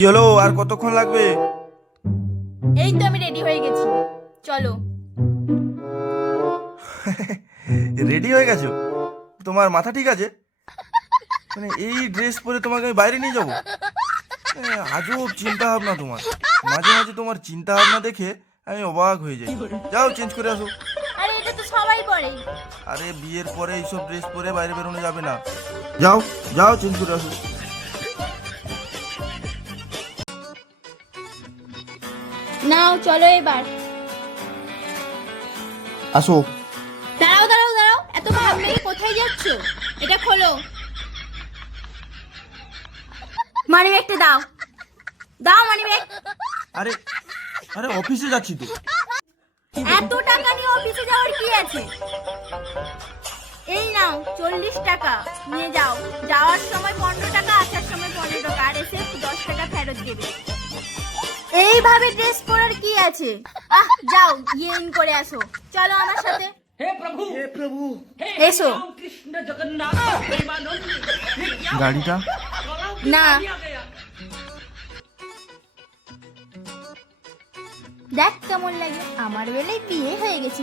কি হলো, আর কতক্ষণ লাগবে? এই তো আমি রেডি হয়ে গেছি, চলো। রেডি হয়ে গেছো? তোমার মাথা ঠিক আছে? মানে এই ড্রেস পরে তোমাকে আমি বাইরে নিয়ে যাবো? আজব চিন্তা ভাবনা তোমার। মাঝে মাঝে তোমার চিন্তা ভাবনা দেখে আমি অবাক হয়ে যাই। যাও চেঞ্জ করে আসো। আরে এটা তো সবাই পরে। আরে বিয়ের পরে এইসব ড্রেস পরে বাইরে বেরোনো যাবে না। যাও যাও চেঞ্জ করে আসো। নাও চলো এবার। আসো। দাঁড়াও দাঁড়াও দাঁড়াও, এত ভাব মেরে কোথায় যাচ্ছ? এটা খোলো। মানি ব্যাগটা দাও, দাও মানি ব্যাগ। আরে আরে অফিসে যাচ্ছি তো। এত টাকা নিয়ে অফিসে যাওয়ার কি আছে? এই নাও 40 টাকা, নিয়ে যাও। যাওয়ার সময় 15 টাকা, আসার সময় 15 টাকা, আর এসে 10 টাকা ফেরত দেবে। এইভাবে ড্রেস পরার কি আছে? যাও গিয়ে ইন করে আসো। চলো আমার সাথে। हे प्रभु এসো। कृष्ण जगन्नाथ प्रेमानंद গাড়িটা না, आ गया। দেখ কেমন লাগে, আমার বেলায় বিয়ে হয়ে গেছি।